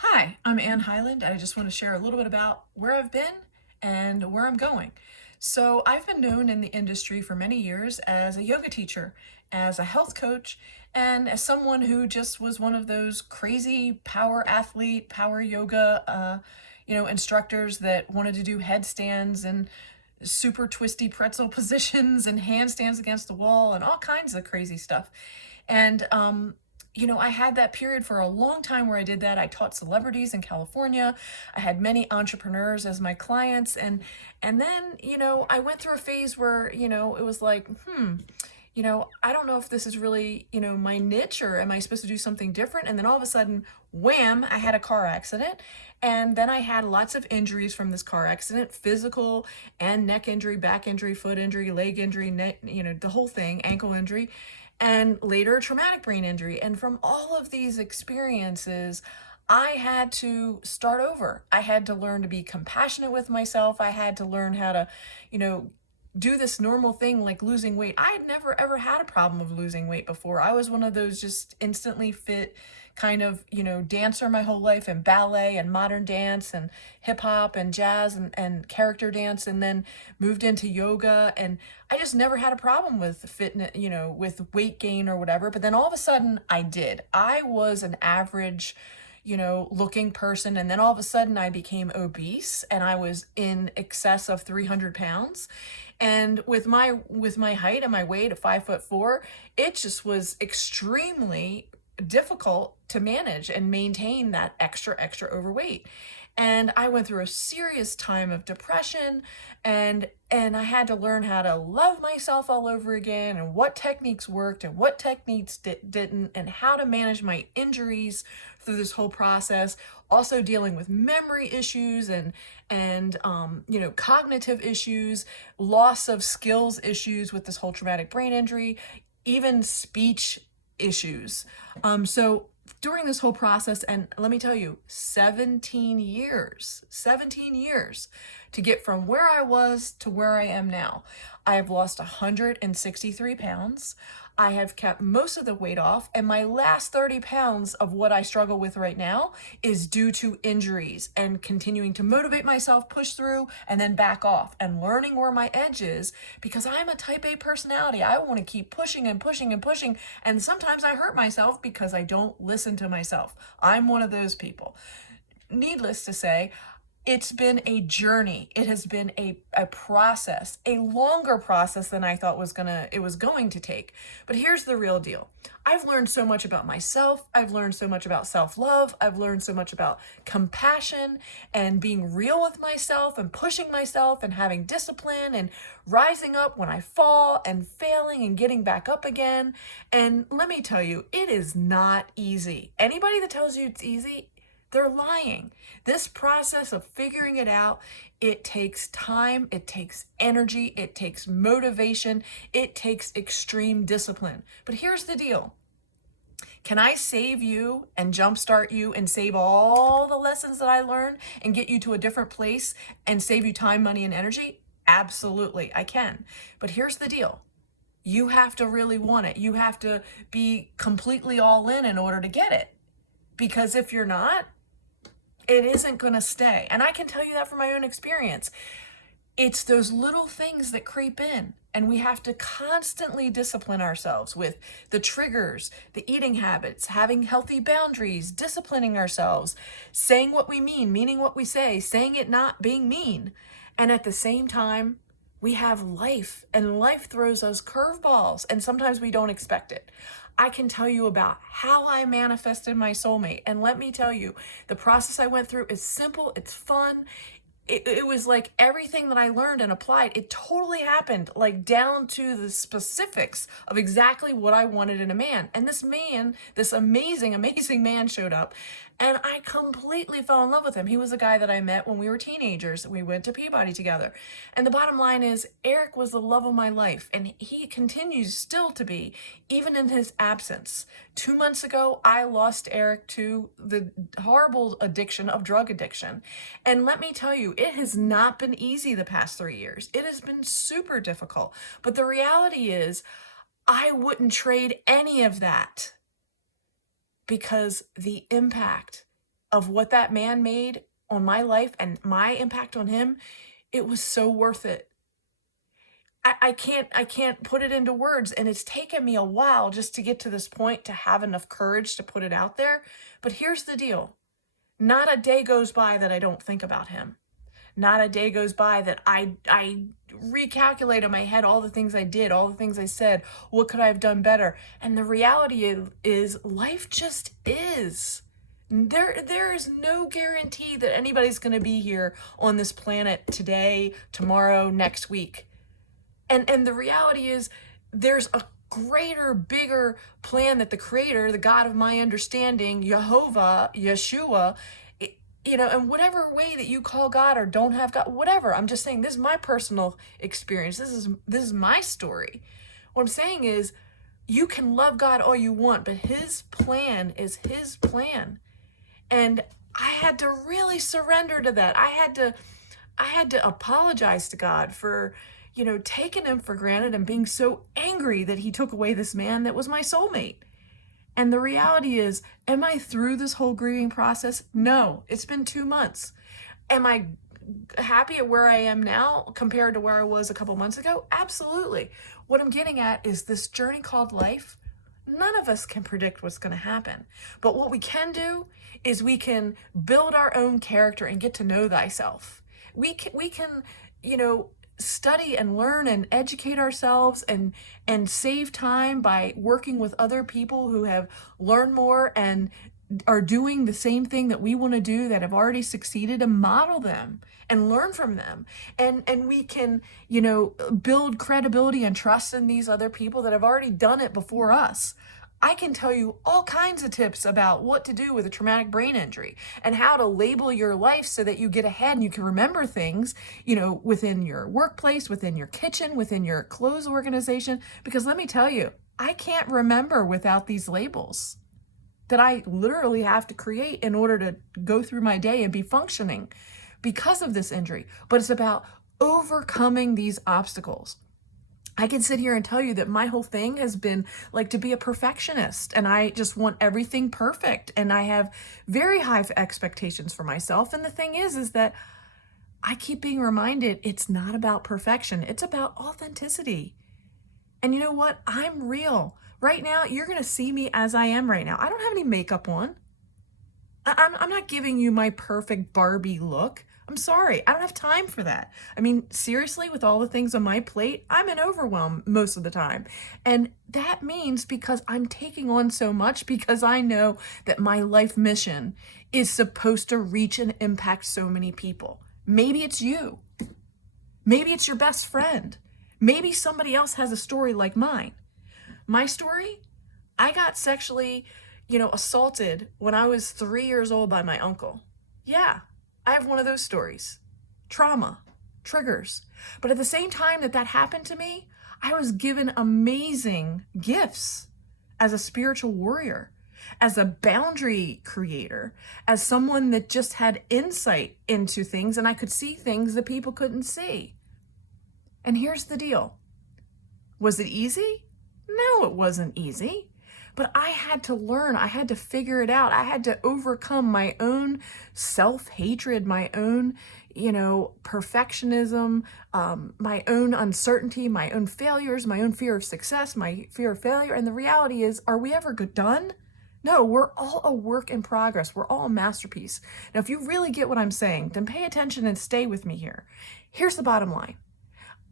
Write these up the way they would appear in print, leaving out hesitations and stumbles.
Hi, I'm Hyland, and I just want to share a little bit about where I've been and where I'm going. So, I've been known in the industry for many years as a yoga teacher, as a health coach, and as someone who just was one of those crazy power athlete, power yoga, instructors that wanted to do headstands and super twisty pretzel positions and handstands against the wall and all kinds of crazy stuff. And I had that period for a long time where I did that. I taught celebrities in California. I had many entrepreneurs as my clients, and then, I went through a phase where, it was like, I don't know if this is really, my niche, or am I supposed to do something different? And then all of a sudden, wham, I had a car accident. And then I had lots of injuries from this car accident, physical and neck injury, back injury, foot injury, leg injury, the whole thing, ankle injury, and later traumatic brain injury. And from all of these experiences, I had to start over. I had to learn to be compassionate with myself. I had to learn how to, you know, do this normal thing like losing weight. I had never ever had a problem of losing weight before. I was one of those just instantly fit kind of, dancer my whole life, and ballet and modern dance and hip hop and jazz and character dance, and then moved into yoga. And I just never had a problem with fitness, with weight gain or whatever. But then all of a sudden I did. I was an average looking person. And then all of a sudden I became obese, and I was in excess of 300 pounds. And with my height and my weight of 5'4", it just was extremely difficult to manage and maintain that extra overweight. And I went through a serious time of depression, and I had to learn how to love myself all over again, and what techniques worked and what techniques didn't, and how to manage my injuries through this whole process. Also dealing with memory issues and cognitive issues, loss of skills issues with this whole traumatic brain injury, even speech issues. So during this whole process, and let me tell you, 17 years to get from where I was to where I am now. I have lost 163 pounds. I have kept most of the weight off, and my last 30 pounds of what I struggle with right now is due to injuries and continuing to motivate myself, push through, and then back off, and learning where my edge is, because I'm a type A personality. I want to keep pushing and pushing and pushing, and sometimes I hurt myself because I don't listen to myself. I'm one of those people. Needless to say, it's been a journey. It has been a process, a longer process than I thought it was going to take. But here's the real deal. I've learned so much about myself. I've learned so much about self-love. I've learned so much about compassion and being real with myself and pushing myself and having discipline and rising up when I fall and failing and getting back up again. And let me tell you, it is not easy. Anybody that tells you it's easy, they're lying. This process of figuring it out, it takes time, it takes energy, it takes motivation, it takes extreme discipline. But here's the deal. Can I save you and jumpstart you and save all the lessons that I learned and get you to a different place and save you time, money, and energy? Absolutely, I can. But here's the deal. You have to really want it. You have to be completely all in order to get it. Because if you're not, it isn't going to stay. And I can tell you that from my own experience. It's those little things that creep in, and we have to constantly discipline ourselves with the triggers, the eating habits, having healthy boundaries, disciplining ourselves, saying what we mean, meaning what we say, saying it not being mean. And at the same time, we have life, and life throws us curveballs, and sometimes we don't expect it. I can tell you about how I manifested my soulmate. And let me tell you, the process I went through is simple, it's fun. It was like everything that I learned and applied, it totally happened, like down to the specifics of exactly what I wanted in a man. And this man, this amazing man showed up, and I completely fell in love with him. He was a guy that I met when we were teenagers. We went to Peabody together. And the bottom line is, Eric was the love of my life, and he continues still to be, even in his absence. 2 months ago, I lost Eric to the horrible addiction of drug addiction. And let me tell you, it has not been easy the past 3 years. It has been super difficult. But the reality is, I wouldn't trade any of that, because the impact of what that man made on my life and my impact on him, it was so worth it. I can't put it into words, and it's taken me a while just to get to this point to have enough courage to put it out there. But here's the deal. Not a day goes by that I don't think about him. Not a day goes by that I recalculate in my head all the things I did, all the things I said, what could I have done better? And the reality is life just is. There is no guarantee that anybody's going to be here on this planet today, tomorrow, next week. And the reality is there's a greater, bigger plan that the creator, the God of my understanding, Jehovah, Yeshua, and whatever way that you call God or don't have God, whatever. I'm just saying this is my personal experience. This is my story. What I'm saying is you can love God all you want, but his plan is his plan. And I had to really surrender to that. I had to apologize to God for, taking him for granted and being so angry that he took away this man that was my soulmate. And the reality is, am I through this whole grieving process? No, it's been 2 months. Am I happy at where I am now compared to where I was a couple months ago? Absolutely. What I'm getting at is this journey called life. None of us can predict what's going to happen. But what we can do is we can build our own character and get to know thyself. We can, study and learn and educate ourselves and save time by working with other people who have learned more and are doing the same thing that we want to do, that have already succeeded, and model them and learn from them. And we can, build credibility and trust in these other people that have already done it before us. I can tell you all kinds of tips about what to do with a traumatic brain injury and how to label your life so that you get ahead and you can remember things, within your workplace, within your kitchen, within your clothes organization. Because let me tell you, I can't remember without these labels that I literally have to create in order to go through my day and be functioning because of this injury. But it's about overcoming these obstacles. I can sit here and tell you that my whole thing has been like to be a perfectionist, and I just want everything perfect, and I have very high expectations for myself. And the thing is that I keep being reminded it's not about perfection. It's about authenticity. And you know what? I'm real. Right now, you're going to see me as I am right now. I don't have any makeup on. I'm not giving you my perfect Barbie look. I'm sorry. I don't have time for that. I mean, seriously, with all the things on my plate, I'm in overwhelm most of the time. And that means because I'm taking on so much, because I know that my life mission is supposed to reach and impact so many people. Maybe it's you. Maybe it's your best friend. Maybe somebody else has a story like mine. My story, I got sexually, assaulted when I was 3 years old by my uncle. Yeah. I have one of those stories. Trauma, triggers. But at the same time that happened to me, I was given amazing gifts as a spiritual warrior, as a boundary creator, as someone that just had insight into things, and I could see things that people couldn't see. And here's the deal. Was it easy? No, it wasn't easy. But I had to learn. I had to figure it out. I had to overcome my own self-hatred, my own, perfectionism, my own uncertainty, my own failures, my own fear of success, my fear of failure. And the reality is, are we ever done? No, we're all a work in progress. We're all a masterpiece. Now, if you really get what I'm saying, then pay attention and stay with me here. Here's the bottom line.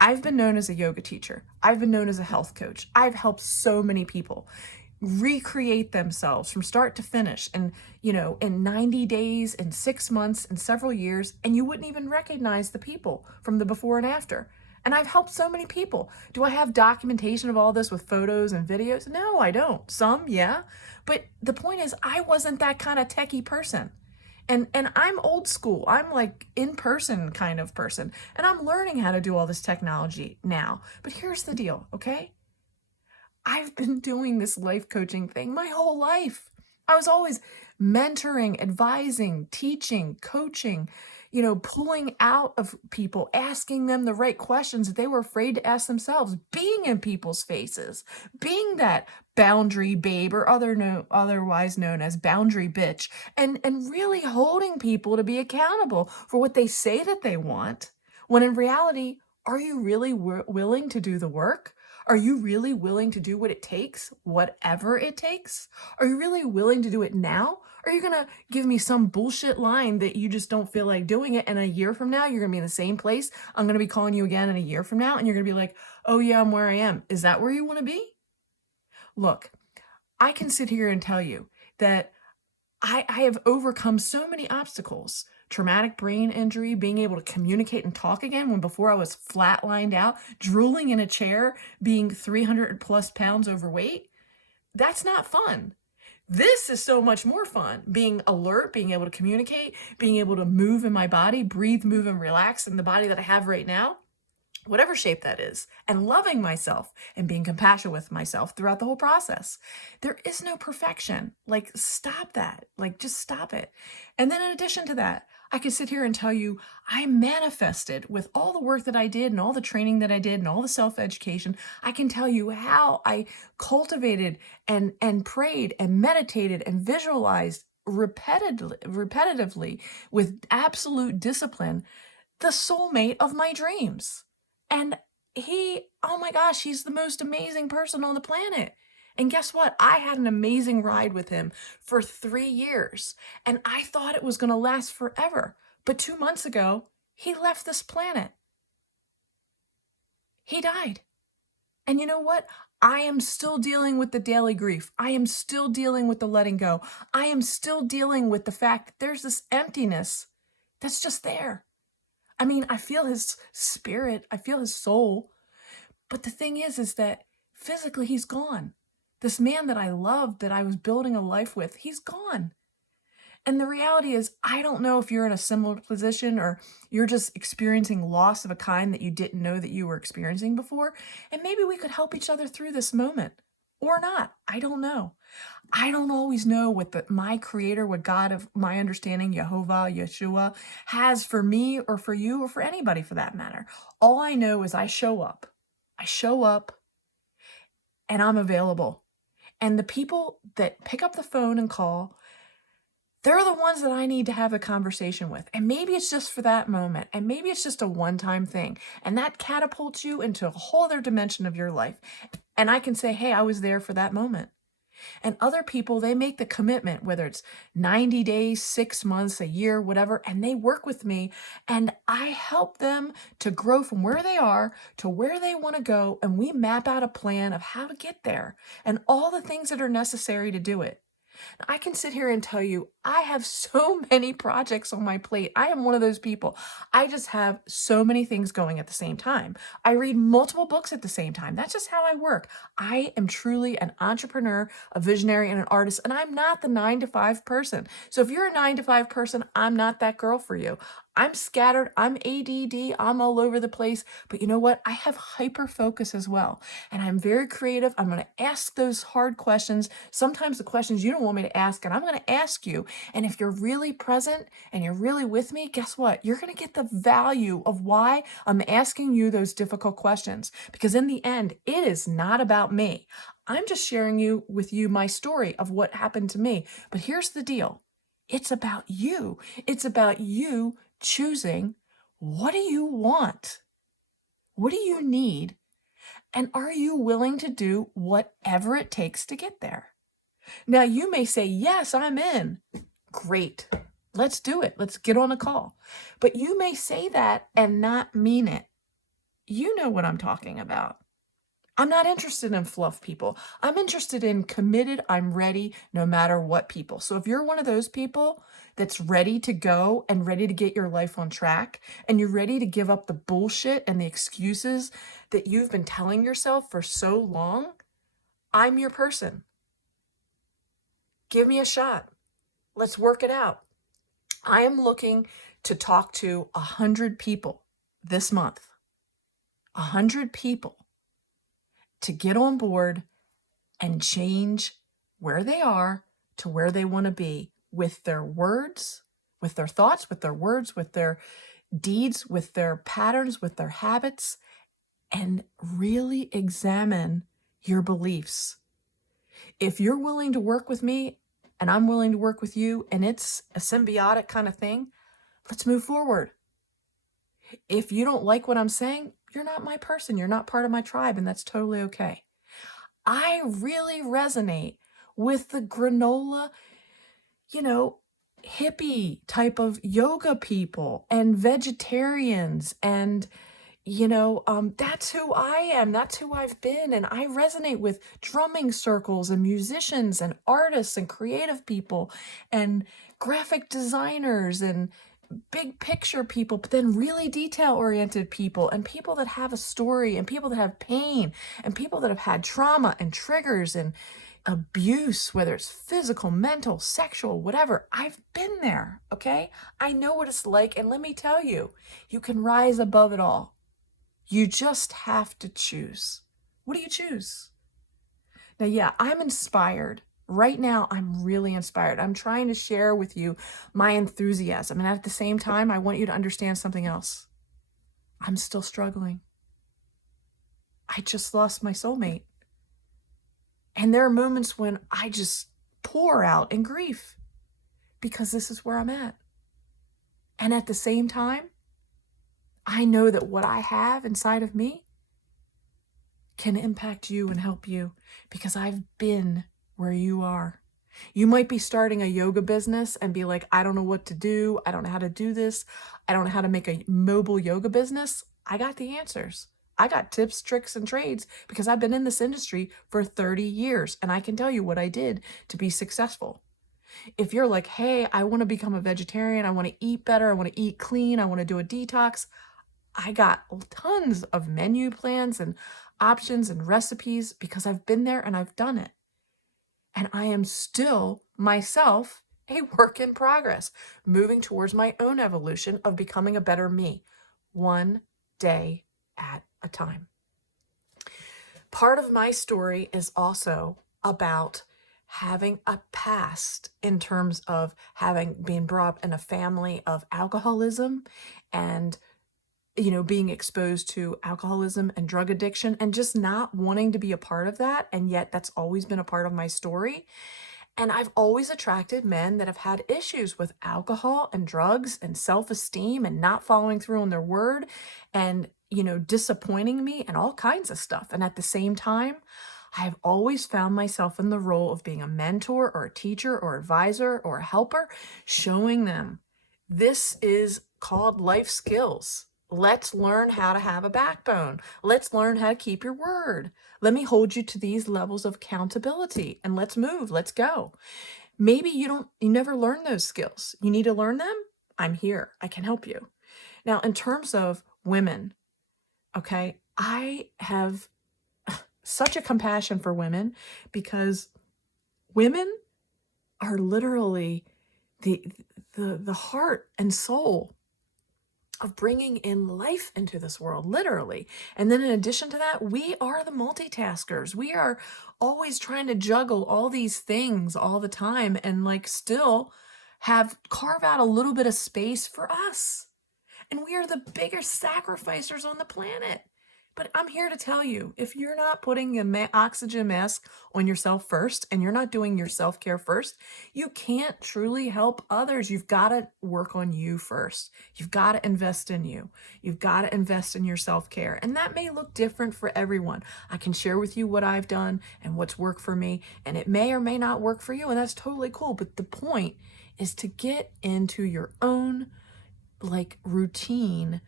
I've been known as a yoga teacher. I've been known as a health coach. I've helped so many people recreate themselves from start to finish and in 90 days, in 6 months, in several years, and you wouldn't even recognize the people from the before and after. And I've helped so many people. Do I have documentation of all this with photos and videos? No, I don't. Some, yeah. But the point is, I wasn't that kind of techie person. And I'm old school. I'm like in-person kind of person. And I'm learning how to do all this technology now. But here's the deal, okay? I've been doing this life coaching thing my whole life. I was always mentoring, advising, teaching, coaching, pulling out of people, asking them the right questions that they were afraid to ask themselves, being in people's faces, being that boundary babe or otherwise known as boundary bitch, and really holding people to be accountable for what they say that they want, when in reality, are you really willing to do the work? Are you really willing to do what it takes, whatever it takes? Are you really willing to do it now? Are you going to give me some bullshit line that you just don't feel like doing it, and a year from now, you're going to be in the same place? I'm going to be calling you again in a year from now, and you're going to be like, oh yeah, I'm where I am. Is that where you want to be? Look, I can sit here and tell you that I have overcome so many obstacles. Traumatic brain injury, being able to communicate and talk again when before I was flatlined out, drooling in a chair, being 300 plus pounds overweight. That's not fun. This is so much more fun. Being alert, being able to communicate, being able to move in my body, breathe, move, and relax in the body that I have right now, whatever shape that is, and loving myself and being compassionate with myself throughout the whole process. There is no perfection. Like, stop that. Like, just stop it. And then in addition to that, I could sit here and tell you I manifested with all the work that I did and all the training that I did and all the self-education. I can tell you how I cultivated and prayed and meditated and visualized repetitively with absolute discipline the soulmate of my dreams. And oh my gosh, he's the most amazing person on the planet. And guess what? I had an amazing ride with him for 3 years, and I thought it was going to last forever. But 2 months ago, he left this planet. He died. And you know what? I am still dealing with the daily grief. I am still dealing with the letting go. I am still dealing with the fact that there's this emptiness that's just there. I mean, I feel his spirit, I feel his soul, but the thing is that physically he's gone. This man that I loved, that I was building a life with, he's gone. And the reality is, I don't know if you're in a similar position or you're just experiencing loss of a kind that you didn't know that you were experiencing before, and maybe we could help each other through this moment. Or not. I don't know. I don't always know what my creator, what God of my understanding, Jehovah, Yeshua, has for me or for you or for anybody for that matter. All I know is I show up. I show up and I'm available. And the people that pick up the phone and call, they're the ones that I need to have a conversation with. And maybe it's just for that moment. And maybe it's just a one-time thing. And that catapults you into a whole other dimension of your life. And I can say, hey, I was there for that moment. And other people, they make the commitment, whether it's 90 days, 6 months, a year, whatever, and they work with me and I help them to grow from where they are to where they want to go. And we map out a plan of how to get there and all the things that are necessary to do it. I can sit here and tell you, I have so many projects on my plate. I am one of those people. I just have so many things going at the same time. I read multiple books at the same time. That's just how I work. I am truly an entrepreneur, a visionary, and an artist, and I'm not the 9-to-5 person. So if you're a 9-to-5 person, I'm not that girl for you. I'm scattered, I'm ADD, I'm all over the place, but you know what? I have hyper focus as well, and I'm very creative. I'm going to ask those hard questions, sometimes the questions you don't want me to ask, and I'm going to ask you, and if you're really present and you're really with me, guess what? You're going to get the value of why I'm asking you those difficult questions, because in the end, it is not about me. I'm just sharing with you my story of what happened to me, but here's the deal. It's about you. It's about you choosing, what do you want? What do you need? And are you willing to do whatever it takes to get there? Now, you may say, yes, I'm in. Great. Let's do it. Let's get on a call. But you may say that and not mean it. You know what I'm talking about. I'm not interested in fluff people. I'm interested in committed, I'm ready, no matter what people. So if you're one of those people that's ready to go and ready to get your life on track, and you're ready to give up the bullshit and the excuses that you've been telling yourself for so long, I'm your person. Give me a shot. Let's work it out. I am looking to talk to 100 people this month. 100 people. To get on board and change where they are to where they want to be with their words, with their thoughts, with their words, with their deeds, with their patterns, with their habits, and really examine your beliefs. If you're willing to work with me and I'm willing to work with you and it's a symbiotic kind of thing, let's move forward. If you don't like what I'm saying, you're not my person. You're not part of my tribe, and that's totally okay. I really resonate with the granola, hippie type of yoga people and vegetarians and that's who I am. That's who I've been. And I resonate with drumming circles and musicians and artists and creative people and graphic designers and big picture people, but then really detail oriented people and people that have a story and people that have pain and people that have had trauma and triggers and abuse, whether it's physical, mental, sexual, whatever. I've been there. Okay. I know what it's like. And let me tell you, you can rise above it all. You just have to choose. What do you choose? Now, yeah, I'm inspired. Right now, I'm really inspired. I'm trying to share with you my enthusiasm. And at the same time, I want you to understand something else. I'm still struggling. I just lost my soulmate. And there are moments when I just pour out in grief because this is where I'm at. And at the same time, I know that what I have inside of me can impact you and help you because I've been where you are. You might be starting a yoga business and be like, I don't know what to do. I don't know how to do this. I don't know how to make a mobile yoga business. I got the answers. I got tips, tricks, and trades because I've been in this industry for 30 years and I can tell you what I did to be successful. If you're like, hey, I want to become a vegetarian. I want to eat better. I want to eat clean. I want to do a detox. I got tons of menu plans and options and recipes because I've been there and I've done it. And I am still myself a work in progress, moving towards my own evolution of becoming a better me, one day at a time. Part of my story is also about having a past in terms of having been brought up in a family of alcoholism and being exposed to alcoholism and drug addiction and just not wanting to be a part of that. And yet that's always been a part of my story. And I've always attracted men that have had issues with alcohol and drugs and self-esteem and not following through on their word and, disappointing me and all kinds of stuff. And at the same time, I've always found myself in the role of being a mentor or a teacher or advisor or a helper, showing them this is called life skills. Let's learn how to have a backbone. Let's learn how to keep your word. Let me hold you to these levels of accountability and let's move. Let's go. Maybe you never learn those skills. You need to learn them. I'm here. I can help you. Now, in terms of women, okay, I have such a compassion for women because women are literally the heart and soul of bringing in life into this world, literally. And then in addition to that, we are the multitaskers. We are always trying to juggle all these things all the time and still carve out a little bit of space for us. And we are the biggest sacrificers on the planet. But I'm here to tell you, if you're not putting an oxygen mask on yourself first and you're not doing your self-care first, you can't truly help others. You've got to work on you first. You've got to invest in you. You've got to invest in your self-care. And that may look different for everyone. I can share with you what I've done and what's worked for me, and it may or may not work for you, and that's totally cool. But the point is to get into your own routine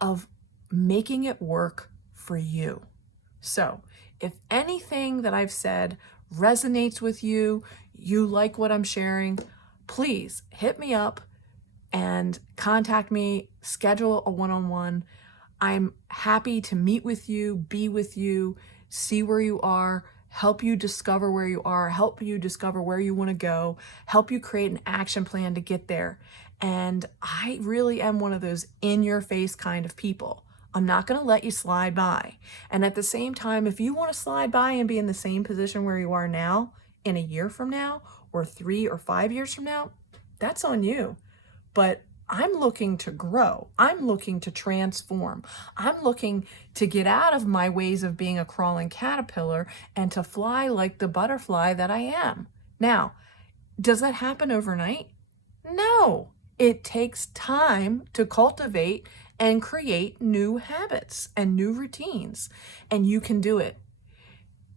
of making it work for you. So if anything that I've said resonates with you, you like what I'm sharing, please hit me up and contact me, schedule a one-on-one. I'm happy to meet with you, be with you, see where you are, help you discover where you are, help you discover where you want to go, help you create an action plan to get there. And I really am one of those in-your-face kind of people. I'm not going to let you slide by. And at the same time, if you want to slide by and be in the same position where you are now, in a year from now, or 3 or 5 years from now, that's on you. but I'm looking to grow. I'm looking to transform. I'm looking to get out of my ways of being a crawling caterpillar and to fly like the butterfly that I am. Now, does that happen overnight? No. It takes time to cultivate and create new habits and new routines, and you can do it.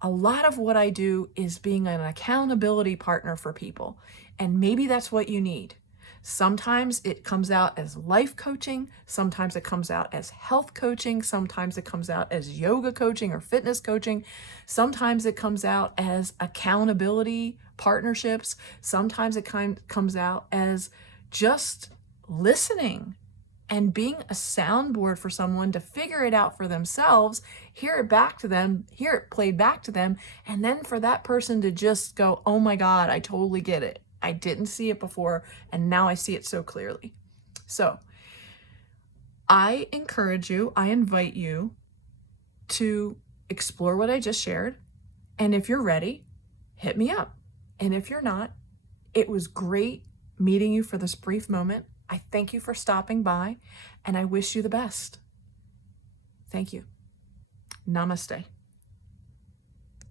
A lot of what I do is being an accountability partner for people, and maybe that's what you need. Sometimes it comes out as life coaching, sometimes it comes out as health coaching, sometimes it comes out as yoga coaching or fitness coaching, sometimes it comes out as accountability partnerships, sometimes it comes out as just listening and being a soundboard for someone to figure it out for themselves, hear it back to them, hear it played back to them, and then for that person to just go, oh my God, I totally get it. I didn't see it before, and now I see it so clearly. So I encourage you, I invite you to explore what I just shared. And if you're ready, hit me up. And if you're not, it was great meeting you for this brief moment. I thank you for stopping by, and I wish you the best. Thank you. Namaste.